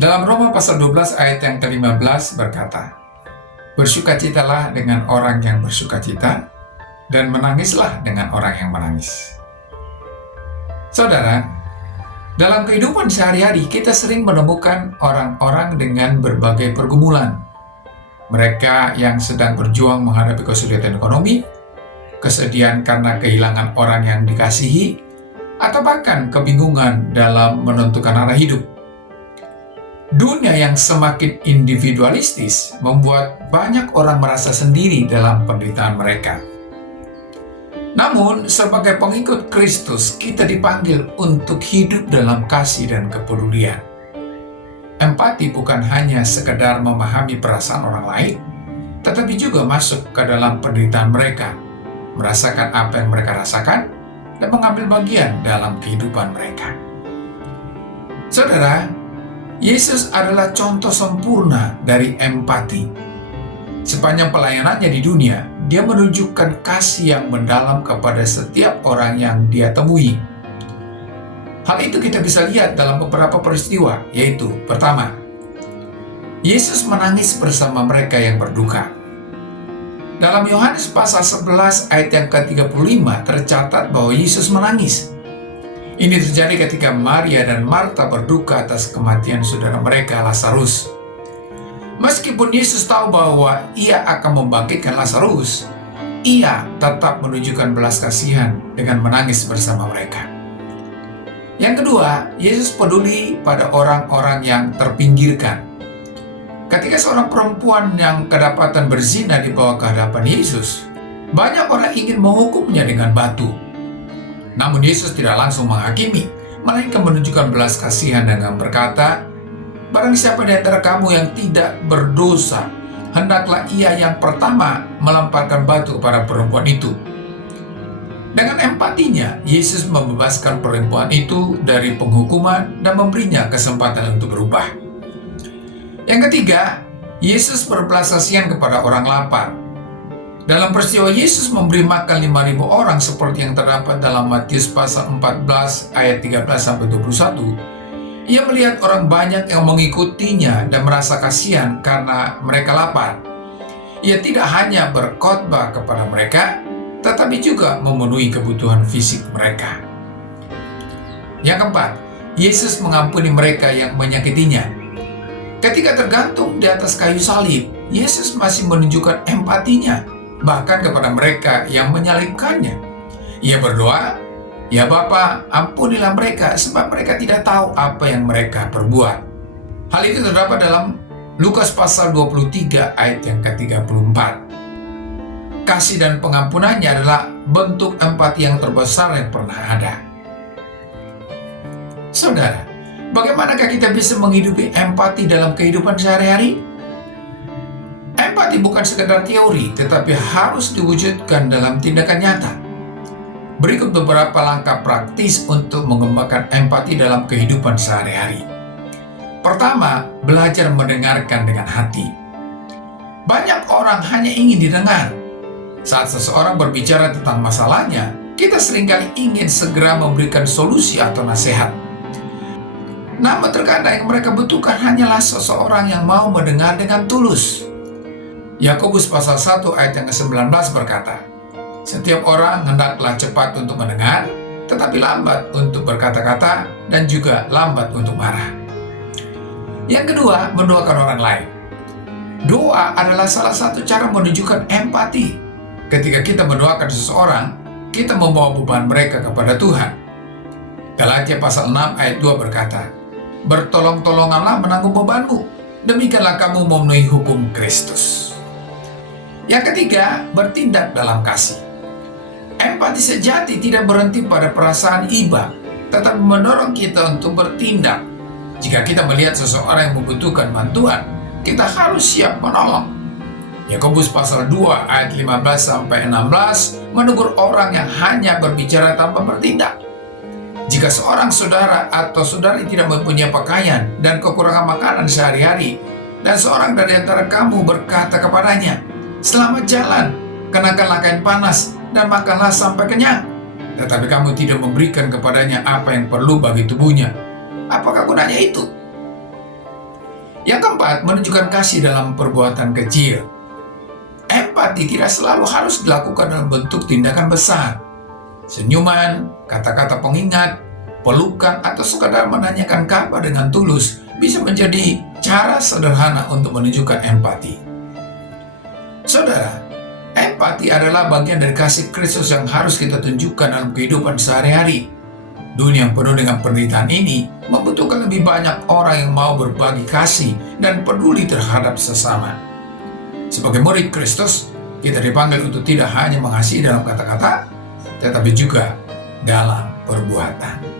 Dalam Roma pasal 12 ayat yang ke-15 berkata, "Bersukacitalah dengan orang yang bersukacita, dan menangislah dengan orang yang menangis." Saudara, dalam kehidupan sehari-hari kita sering menemukan orang-orang dengan berbagai pergumulan. Mereka yang sedang berjuang menghadapi kesulitan ekonomi, kesedihan karena kehilangan orang yang dikasihi, atau bahkan kebingungan dalam menentukan arah hidup. Dunia yang semakin individualistis membuat banyak orang merasa sendiri dalam penderitaan mereka. Namun, sebagai pengikut Kristus, kita dipanggil untuk hidup dalam kasih dan kepedulian. Empati bukan hanya sekedar memahami perasaan orang lain, tetapi juga masuk ke dalam penderitaan mereka, merasakan apa yang mereka rasakan, dan mengambil bagian dalam kehidupan mereka. Saudara, Yesus adalah contoh sempurna dari empati. Sepanjang pelayanannya di dunia, dia menunjukkan kasih yang mendalam kepada setiap orang yang dia temui. Hal itu kita bisa lihat dalam beberapa peristiwa, yaitu pertama, Yesus menangis bersama mereka yang berduka. Dalam Yohanes pasal 11 ayat yang ke-35 tercatat bahwa Yesus menangis. Ini terjadi ketika Maria dan Marta berduka atas kematian saudara mereka, Lazarus. Meskipun Yesus tahu bahwa ia akan membangkitkan Lazarus, ia tetap menunjukkan belas kasihan dengan menangis bersama mereka. Yang kedua, Yesus peduli pada orang-orang yang terpinggirkan. Ketika seorang perempuan yang kedapatan berzina dibawa ke hadapan Yesus, banyak orang ingin menghukumnya dengan batu. Namun Yesus tidak langsung menghakimi, melainkan menunjukkan belas kasihan dengan berkata, "Barang siapa di antara kamu yang tidak berdosa, hendaklah ia yang pertama melemparkan batu kepada perempuan itu." Dengan empatinya, Yesus membebaskan perempuan itu dari penghukuman dan memberinya kesempatan untuk berubah. Yang ketiga, Yesus berbelas kasihan kepada orang lapar. Dalam peristiwa Yesus memberi makan 5.000 orang seperti yang terdapat dalam Matius pasal 14 ayat 13-21, ia melihat orang banyak yang mengikutinya dan merasa kasihan karena mereka lapar. Ia tidak hanya berkhotbah kepada mereka, tetapi juga memenuhi kebutuhan fisik mereka. Yang keempat, Yesus mengampuni mereka yang menyakitinya. Ketika tergantung di atas kayu salib, Yesus masih menunjukkan empatinya, bahkan kepada mereka yang menyalibkannya. Ia berdoa, "Ya Bapa, ampunilah mereka, sebab mereka tidak tahu apa yang mereka perbuat." Hal itu terdapat dalam Lukas pasal 23 ayat yang ke-34. Kasih dan pengampunannya adalah bentuk empati yang terbesar yang pernah ada. Saudara, bagaimanakah kita bisa menghidupi empati dalam kehidupan sehari-hari? Empati bukan sekedar teori, tetapi harus diwujudkan dalam tindakan nyata. Berikut beberapa langkah praktis untuk mengembangkan empati dalam kehidupan sehari-hari. Pertama, belajar mendengarkan dengan hati. Banyak orang hanya ingin didengar. Saat seseorang berbicara tentang masalahnya, kita seringkali ingin segera memberikan solusi atau nasihat. Namun terkadang yang mereka butuhkan hanyalah seseorang yang mau mendengar dengan tulus. Yakobus pasal 1 ayat yang ke-19 berkata, "Setiap orang hendaklah cepat untuk mendengar, tetapi lambat untuk berkata-kata, dan juga lambat untuk marah." Yang kedua, mendoakan orang lain. Doa adalah salah satu cara menunjukkan empati. Ketika kita mendoakan seseorang, kita membawa beban mereka kepada Tuhan. Galatia pasal 6 ayat 2 berkata, "Bertolong-tolonganlah menanggung bebanmu, demikianlah kamu memenuhi hukum Kristus." Yang ketiga, bertindak dalam kasih. Empati sejati tidak berhenti pada perasaan iba, tetapi mendorong kita untuk bertindak. Jika kita melihat seseorang yang membutuhkan bantuan, kita harus siap menolong. Yakobus pasal 2 ayat 15-16 menegur orang yang hanya berbicara tanpa bertindak. Jika seorang saudara atau saudari tidak mempunyai pakaian dan kekurangan makanan sehari-hari, dan seorang dari antara kamu berkata kepadanya, "Selamat jalan, kenakanlah kain panas, dan makanlah sampai kenyang," tetapi kamu tidak memberikan kepadanya apa yang perlu bagi tubuhnya, apakah gunanya itu? Yang keempat, menunjukkan kasih dalam perbuatan kecil. Empati tidak selalu harus dilakukan dalam bentuk tindakan besar. Senyuman, kata-kata pengingat, pelukan, atau sekadar menanyakan kabar dengan tulus bisa menjadi cara sederhana untuk menunjukkan empati. Saudara, empati adalah bagian dari kasih Kristus yang harus kita tunjukkan dalam kehidupan sehari-hari. Dunia yang penuh dengan penderitaan ini membutuhkan lebih banyak orang yang mau berbagi kasih dan peduli terhadap sesama. Sebagai murid Kristus, kita dipanggil untuk tidak hanya mengasihi dalam kata-kata, tetapi juga dalam perbuatan.